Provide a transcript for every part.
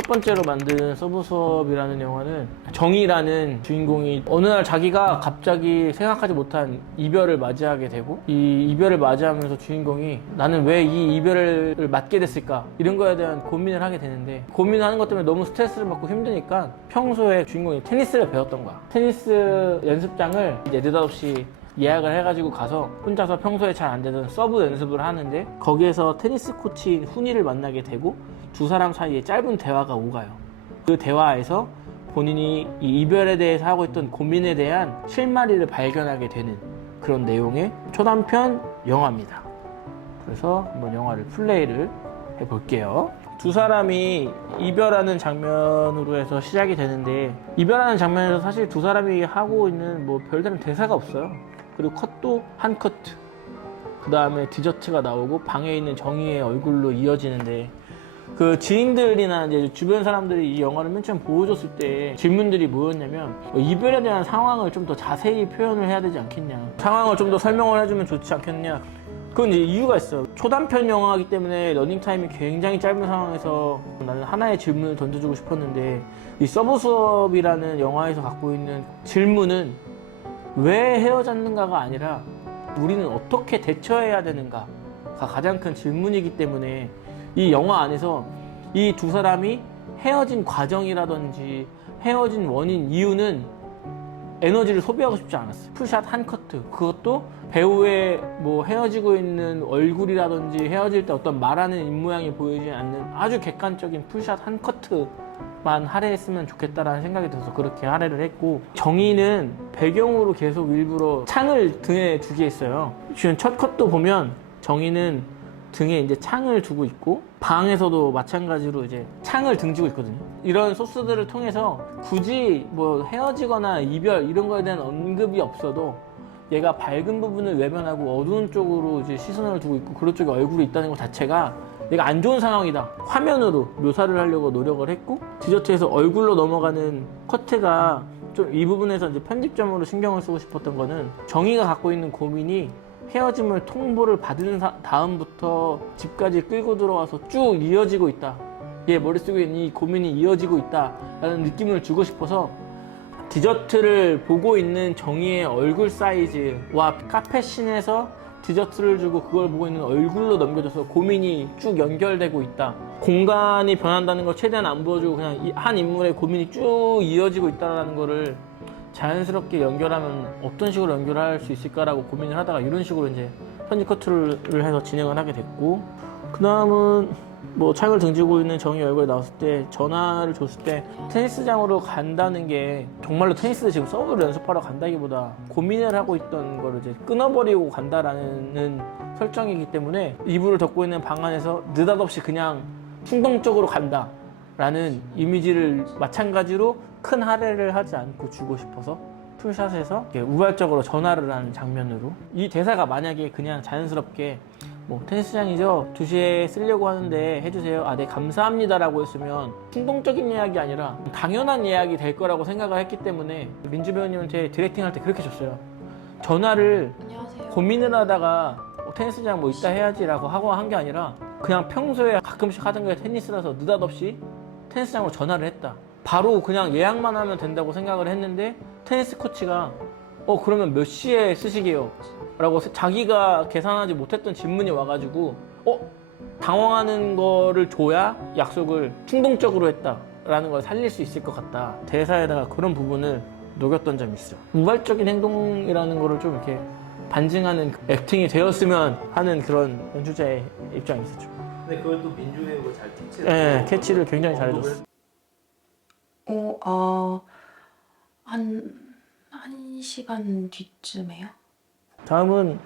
첫 번째로 만든 서브 수업이라는 영화는 정희라는 주인공이 어느 날 자기가 갑자기 생각하지 못한 이별을 맞이하게 되고, 이 이별을 맞이하면서 주인공이 나는 왜 이 이별을 맞게 됐을까, 이런 거에 대한 고민을 하게 되는데, 고민하는 것 때문에 너무 스트레스를 받고 힘드니까 평소에 주인공이 테니스를 배웠던 거야. 테니스 연습장을 이제 느닷없이 예약을 해가지고 가서 혼자서 평소에 잘 안 되던 서브 연습을 하는데, 거기에서 테니스 코치인 훈이를 만나게 되고 두 사람 사이에 짧은 대화가 오가요. 그 대화에서 본인이 이 이별에 대해서 하고 있던 고민에 대한 실마리를 발견하게 되는 그런 내용의 초단편 영화입니다. 그래서 한번 영화를 플레이를 해볼게요. 두 사람이 이별하는 장면으로 해서 시작이 되는데, 이별하는 장면에서 사실 두 사람이 하고 있는 뭐 별다른 대사가 없어요. 그리고 컷도 한 커트, 그 다음에 디저트가 나오고 방에 있는 정희의 얼굴로 이어지는데, 그 지인들이나 이제 주변 사람들이 이 영화를 맨 처음 보여줬을 때 질문들이 뭐였냐면, 이별에 대한 상황을 좀 더 자세히 표현을 해야 되지 않겠냐, 상황을 좀 더 설명을 해주면 좋지 않겠냐. 그건 이제 이유가 있어. 초단편 영화이기 때문에 러닝타임이 굉장히 짧은 상황에서 나는 하나의 질문을 던져주고 싶었는데, 이 서브 수업이라는 영화에서 갖고 있는 질문은 왜 헤어졌는가가 아니라 우리는 어떻게 대처해야 되는가가 가장 큰 질문이기 때문에, 이 영화 안에서 이 두 사람이 헤어진 과정이라든지 헤어진 원인, 이유는 에너지를 소비하고 싶지 않았어요. 풀샷 한 커트, 그것도 배우의 뭐 헤어지고 있는 얼굴이라든지 헤어질 때 어떤 말하는 입모양이 보이지 않는 아주 객관적인 풀샷 한 커트만 할애했으면 좋겠다라는 생각이 들어서 그렇게 할애를 했고, 정의는 배경으로 계속 일부러 창을 등에 두게 했어요. 지금 첫 컷도 보면 정의는 등에 이제 창을 두고 있고, 방에서도 마찬가지로 이제 창을 등지고 있거든요. 이런 소스들을 통해서 굳이 뭐 헤어지거나 이별 이런 거에 대한 언급이 없어도 얘가 밝은 부분을 외면하고 어두운 쪽으로 이제 시선을 두고 있고, 그런 쪽에 얼굴이 있다는 것 자체가 얘가 안 좋은 상황이다, 화면으로 묘사를 하려고 노력을 했고, 디저트에서 얼굴로 넘어가는 커트가 좀 이 부분에서 이제 편집점으로 신경을 쓰고 싶었던 거는, 정의가 갖고 있는 고민이 헤어짐을 통보를 받은 다음부터 집까지 끌고 들어와서 쭉 이어지고 있다, 얘 머릿속에 있는 이 고민이 이어지고 있다 라는 느낌을 주고 싶어서 디저트를 보고 있는 정의의 얼굴 사이즈와 카페씬에서 디저트를 주고 그걸 보고 있는 얼굴로 넘겨줘서 고민이 쭉 연결되고 있다, 공간이 변한다는 걸 최대한 안 보여주고 그냥 한 인물의 고민이 쭉 이어지고 있다는 거를 자연스럽게 연결하면 어떤 식으로 연결할 수 있을까라고 고민을 하다가 이런 식으로 이제 편집 커트를 해서 진행을 하게 됐고, 그 다음은 뭐 창을 등지고 있는 정희 얼굴에 나왔을 때 전화를 줬을 때 테니스장으로 간다는 게 정말로 테니스 지금 서브를 연습하러 간다기보다 고민을 하고 있던 거를 이제 끊어버리고 간다라는 설정이기 때문에, 이불을 덮고 있는 방 안에서 느닷없이 그냥 충동적으로 간다 라는 이미지를 마찬가지로 큰 할애를 하지 않고 주고 싶어서 풀샷에서 우발적으로 전화를 하는 장면으로, 이 대사가 만약에 그냥 자연스럽게 뭐 테니스장이죠, 2시에 쓰려고 하는데 해주세요, 아 네 감사합니다 라고 했으면 충동적인 예약이 아니라 당연한 예약이 될 거라고 생각을 했기 때문에 민주 배우님한테 디렉팅 할 때 그렇게 줬어요. 전화를 안녕하세요. 고민을 하다가 테니스장 뭐 이따 해야지 라고 하고 한 게 아니라 그냥 평소에 가끔씩 하던 게 테니스라서 느닷없이 테니스장으로 전화를 했다. 바로 그냥 예약만 하면 된다고 생각을 했는데, 테니스 코치가 그러면 몇 시에 쓰시게요? 라고 자기가 계산하지 못했던 질문이 와가지고 당황하는 거를 줘야 약속을 충동적으로 했다 라는 걸 살릴 수 있을 것 같다. 대사에다가 그런 부분을 녹였던 점이 있어. 우발적인 행동이라는 거를 좀 이렇게 반증하는 액팅이 되었으면 하는 그런 연출자의 입장이 있었죠. 근데 그걸 또 민주배우가 잘 캐치를 네, 캐치를 굉장히 잘해줬어. 한 시간 뒤쯤에요? 다음은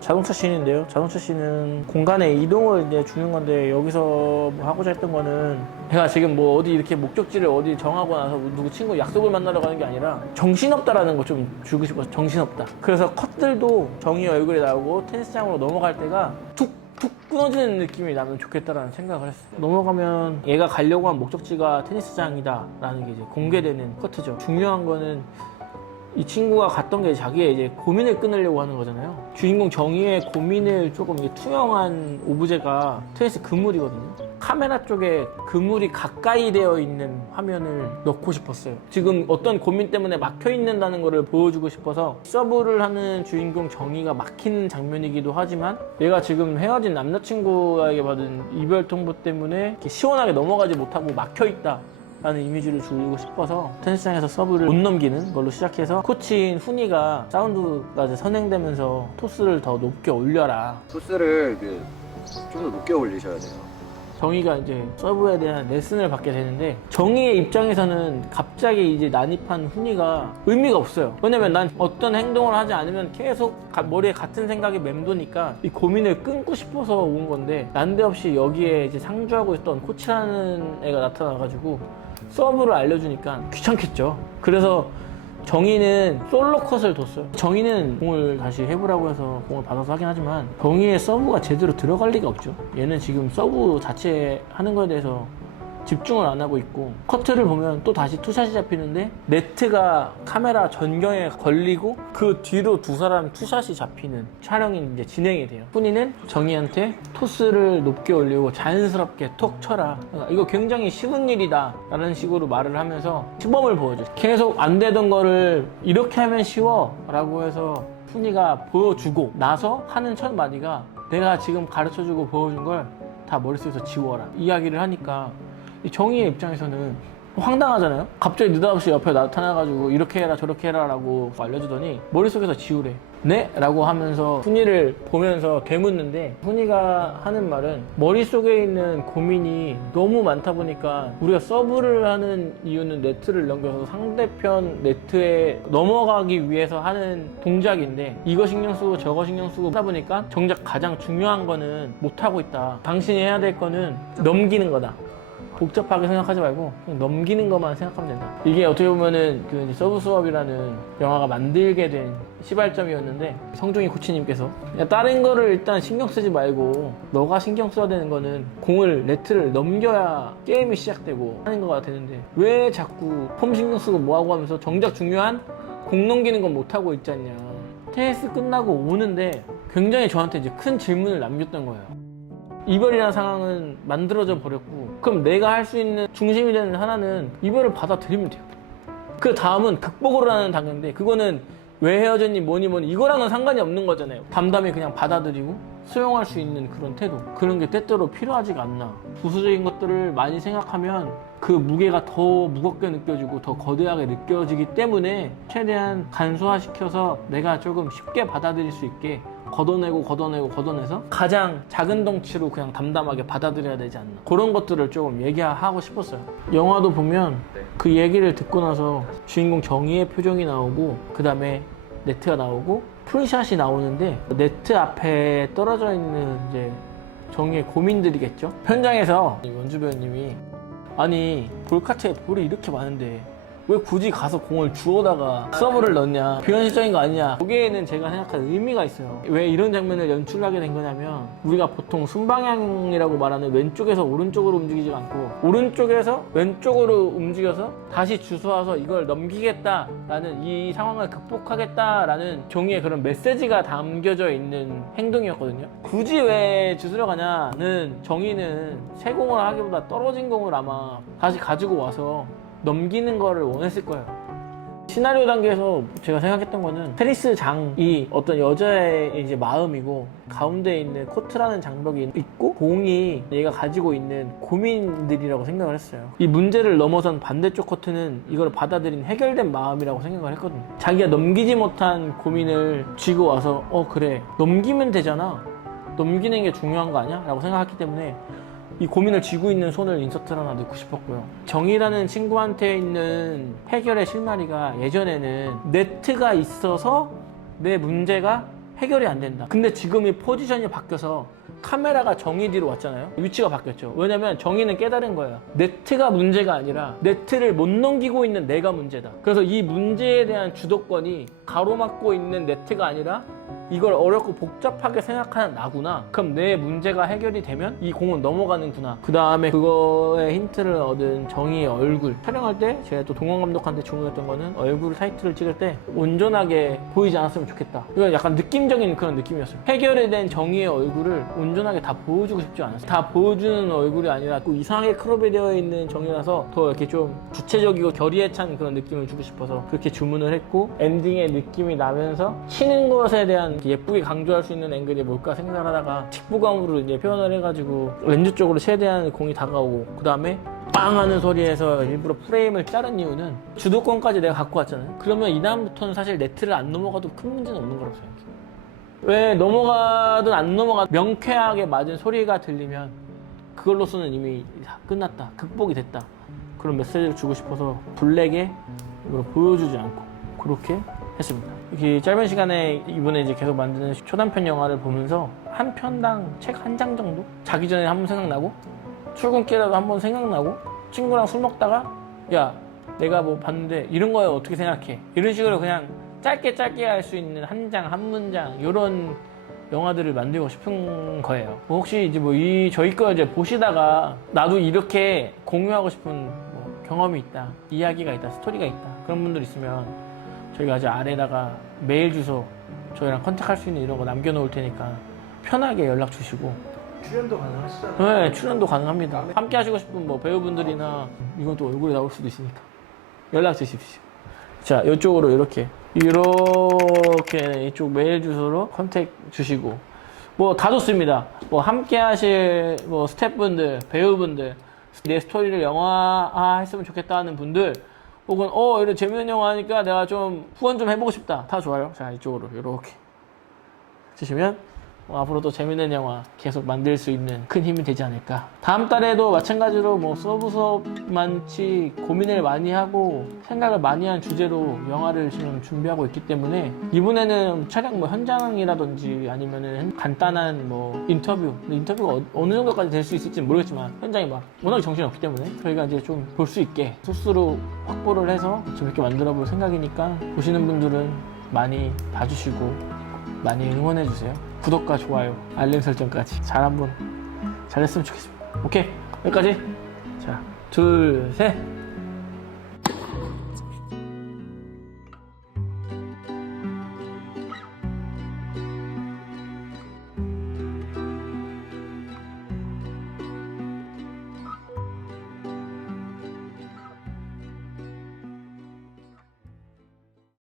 자동차 씬인데요. 자동차 씬은 공간의 이동을 이제 주는 건데, 여기서 뭐 하고자 했던 거는, 제가 지금 뭐 어디 이렇게 목적지를 어디 정하고 나서 누구 친구 약속을 만나러 가는 게 아니라 정신없다라는 거 좀 주고 싶어서, 정신없다. 그래서 컷들도 정의 얼굴이 나오고 테니스장으로 넘어갈 때가 툭툭 끊어지는 느낌이 나면 좋겠다라는 생각을 했어요. 넘어가면 얘가 가려고 한 목적지가 테니스장이다라는 게 이제 공개되는 커트죠. 중요한 거는 이 친구가 갔던 게 자기의 이제 고민을 끊으려고 하는 거잖아요. 주인공 정의의 고민을 조금 투영한 오브제가 테니스 그물이거든요. 카메라 쪽에 그물이 가까이 되어 있는 화면을 넣고 싶었어요. 지금 어떤 고민 때문에 막혀 있는다는 것을 보여주고 싶어서 서브를 하는 주인공 정의가 막히는 장면이기도 하지만 얘가 지금 헤어진 남자친구에게 받은 이별 통보 때문에 이렇게 시원하게 넘어가지 못하고 막혀 있다 라는 이미지를 주고 싶어서 테니스장에서 서브를 못 넘기는 걸로 시작해서 코치인 훈이가 사운드가 이제 선행되면서 토스를 더 높게 올려라. 토스를 좀 더 높게 올리셔야 돼요. 정의가 이제 서브에 대한 레슨을 받게 되는데 정의의 입장에서는 갑자기 이제 난입한 훈이가 의미가 없어요. 왜냐면 난 어떤 행동을 하지 않으면 계속 머리에 같은 생각이 맴도니까 이 고민을 끊고 싶어서 온 건데 난데없이 여기에 이제 상주하고 있던 코치라는 애가 나타나가지고 서브를 알려주니까 귀찮겠죠. 그래서 정의는 솔로 컷을 뒀어요. 정의는 공을 다시 해보라고 해서 공을 받아서 하긴 하지만 정의의 서브가 제대로 들어갈 리가 없죠. 얘는 지금 서브 자체 하는 거에 대해서 집중을 안 하고 있고 커트를 보면 또 다시 투샷이 잡히는데 네트가 카메라 전경에 걸리고 그 뒤로 두 사람 투샷이 잡히는 촬영이 이제 진행이 돼요. 훈이는 정의한테 토스를 높게 올리고 자연스럽게 톡 쳐라. 그러니까 이거 굉장히 쉬운 일이다 라는 식으로 말을 하면서 시범을 보여줘. 계속 안 되던 거를 이렇게 하면 쉬워 라고 해서 훈이가 보여주고 나서 하는 첫 마디가 내가 지금 가르쳐주고 보여준 걸 다 머릿속에서 지워라 이야기를 하니까 이 정의의 입장에서는 황당하잖아요. 갑자기 느닷없이 옆에 나타나가지고 이렇게 해라 저렇게 해라 라고 알려주더니 머릿속에서 지우래. 네? 라고 하면서 훈이를 보면서 되묻는데 훈이가 하는 말은 머릿속에 있는 고민이 너무 많다 보니까 우리가 서브를 하는 이유는 네트를 넘겨서 상대편 네트에 넘어가기 위해서 하는 동작인데 이거 신경 쓰고 저거 신경 쓰고 하다 보니까 정작 가장 중요한 거는 못하고 있다. 당신이 해야 될 거는 넘기는 거다. 복잡하게 생각하지 말고 그냥 넘기는 것만 생각하면 된다. 이게 어떻게 보면은 그 서브 수업이라는 영화가 만들게 된 시발점이었는데 성종희 코치님께서 야, 다른 거를 일단 신경 쓰지 말고 너가 신경 써야 되는 거는 공을 네트를 넘겨야 게임이 시작되고 하는 거가 되는데 왜 자꾸 폼 신경 쓰고 뭐하고 하면서 정작 중요한 공 넘기는 건 못하고 있잖냐. 테니스 끝나고 오는데 굉장히 저한테 이제 큰 질문을 남겼던 거예요. 이별이라는 상황은 만들어져 버렸고 그럼 내가 할 수 있는 중심이 되는 하나는 이별을 받아들이면 돼요. 그 다음은 극복으로 하는 단계인데 그거는 왜 헤어졌니 뭐니 이거랑은 상관이 없는 거잖아요. 담담히 그냥 받아들이고 수용할 수 있는 그런 태도, 그런 게 때때로 필요하지가 않나. 부수적인 것들을 많이 생각하면 그 무게가 더 무겁게 느껴지고 더 거대하게 느껴지기 때문에 최대한 간소화시켜서 내가 조금 쉽게 받아들일 수 있게 걷어내서 가장 작은 덩치로 그냥 담담하게 받아들여야 되지 않나. 그런 것들을 조금 얘기하고 싶었어요. 영화도 보면 그 얘기를 듣고 나서 주인공 정의의 표정이 나오고 그 다음에 네트가 나오고 풀샷이 나오는데 네트 앞에 떨어져 있는 이제 정의의 고민들이겠죠. 현장에서 원주 배우님이 아니 볼카트에 볼이 이렇게 많은데 왜 굳이 가서 공을 주워다가 서브를 넣냐, 비현실적인 거 아니냐. 여기에는 제가 생각하는 의미가 있어요. 왜 이런 장면을 연출하게 된 거냐면 우리가 보통 순방향이라고 말하는 왼쪽에서 오른쪽으로 움직이지 않고 오른쪽에서 왼쪽으로 움직여서 다시 주워와서 이걸 넘기겠다라는, 이 상황을 극복하겠다라는 종이에 그런 메시지가 담겨져 있는 행동이었거든요. 굳이 왜 주스러 가냐는, 정의는 새 공을 하기보다 떨어진 공을 아마 다시 가지고 와서 넘기는 거를 원했을 거예요. 시나리오 단계에서 제가 생각했던 거는 테니스장이 어떤 여자의 이제 마음이고 가운데 있는 코트라는 장벽이 있고 공이 얘가 가지고 있는 고민들이라고 생각을 했어요. 이 문제를 넘어선 반대쪽 코트는 이걸 받아들인 해결된 마음이라고 생각을 했거든요. 자기가 넘기지 못한 고민을 쥐고 와서 그래 넘기면 되잖아, 넘기는 게 중요한 거 아니야? 라고 생각했기 때문에 이 고민을 쥐고 있는 손을 인서트를 하나 넣고 싶었고요. 정의라는 친구한테 있는 해결의 실마리가 예전에는 네트가 있어서 내 문제가 해결이 안 된다. 근데 지금 이 포지션이 바뀌어서 카메라가 정의 뒤로 왔잖아요. 위치가 바뀌었죠. 왜냐면 정의는 깨달은 거예요. 네트가 문제가 아니라 네트를 못 넘기고 있는 내가 문제다. 그래서 이 문제에 대한 주도권이 가로막고 있는 네트가 아니라 이걸 어렵고 복잡하게 생각하는 나구나. 그럼 내 문제가 해결이 되면 이 공은 넘어가는구나. 그 다음에 그거에 힌트를 얻은 정의의 얼굴. 촬영할 때 제가 또 동원 감독한테 주문했던 거는 얼굴 타이틀을 찍을 때 온전하게 보이지 않았으면 좋겠다. 이건 약간 느낌적인 그런 느낌이었어요. 해결이 된 정의의 얼굴을 온전하게 다 보여주고 싶지 않았어요. 다 보여주는 얼굴이 아니라 또 이상하게 크롭이 되어 있는 정의라서 더 이렇게 좀 구체적이고 결의에 찬 그런 느낌을 주고 싶어서 그렇게 주문을 했고, 엔딩의 느낌이 나면서 치는 것에 대한 예쁘게 강조할 수 있는 앵글이 뭘까 생각을 하다가 틱부감으로 이제 표현을 해가지고 렌즈 쪽으로 최대한 공이 다가오고, 그 다음에 빵 하는 소리에서 일부러 프레임을 자른 이유는 주도권까지 내가 갖고 왔잖아요. 그러면 이 다음부터는 사실 네트를 안 넘어가도 큰 문제는 없는 거라고 생각해요. 왜 넘어가든 안 넘어가든 명쾌하게 맞은 소리가 들리면 그걸로서는 이미 끝났다, 극복이 됐다, 그런 메시지를 주고 싶어서 블랙에 이걸 보여주지 않고 그렇게 했습니다. 이렇게 짧은 시간에 이번에 이제 계속 만드는 초단편 영화를 보면서 한 편당 책 한 장 정도? 자기 전에 한 번 생각나고, 출근길에도 한 번 생각나고, 친구랑 술 먹다가 야 내가 뭐 봤는데 이런 거에 어떻게 생각해? 이런 식으로 그냥 짧게 할 수 있는 한 장, 한 문장, 이런 영화들을 만들고 싶은 거예요. 혹시 이제 뭐 저희 거 이제 보시다가 나도 이렇게 공유하고 싶은 뭐 경험이 있다, 이야기가 있다, 스토리가 있다, 그런 분들 있으면 저희가 이제 아래다가 메일 주소 저희랑 컨택할 수 있는 이런 거 남겨놓을 테니까 편하게 연락 주시고. 출연도 가능하시잖아요. 네, 출연도 가능합니다. 함께 하시고 싶은 뭐 배우분들이나 이건 또 얼굴이 나올 수도 있으니까 연락 주십시오. 자, 이쪽으로 이렇게 이쪽 메일 주소로 컨택 주시고, 뭐 다 좋습니다. 뭐 함께 하실 뭐 스태프분들, 배우분들, 내 스토리를 영화화 했으면 좋겠다 하는 분들, 혹은 이런 재밌는 영화 하니까 내가 좀 후원 좀 해보고 싶다, 다 좋아요. 자, 이쪽으로 이렇게 주시면 앞으로 또 재밌는 영화 계속 만들 수 있는 큰 힘이 되지 않을까. 다음 달에도 마찬가지로 뭐 서브 수업만치 고민을 많이 하고 생각을 많이 한 주제로 영화를 지금 준비하고 있기 때문에, 이번에는 촬영 뭐 현장이라든지 아니면은 간단한 뭐 인터뷰가 어느 정도까지 될 수 있을지는 모르겠지만, 현장이 막 워낙 정신이 없기 때문에 저희가 이제 좀 볼 수 있게 소스로 확보를 해서 재밌게 만들어 볼 생각이니까, 보시는 분들은 많이 봐주시고 많이 응원해주세요. 구독과 좋아요, 알림 설정까지 잘했으면 좋겠습니다. 오케이, 여기까지. 자, 둘, 셋.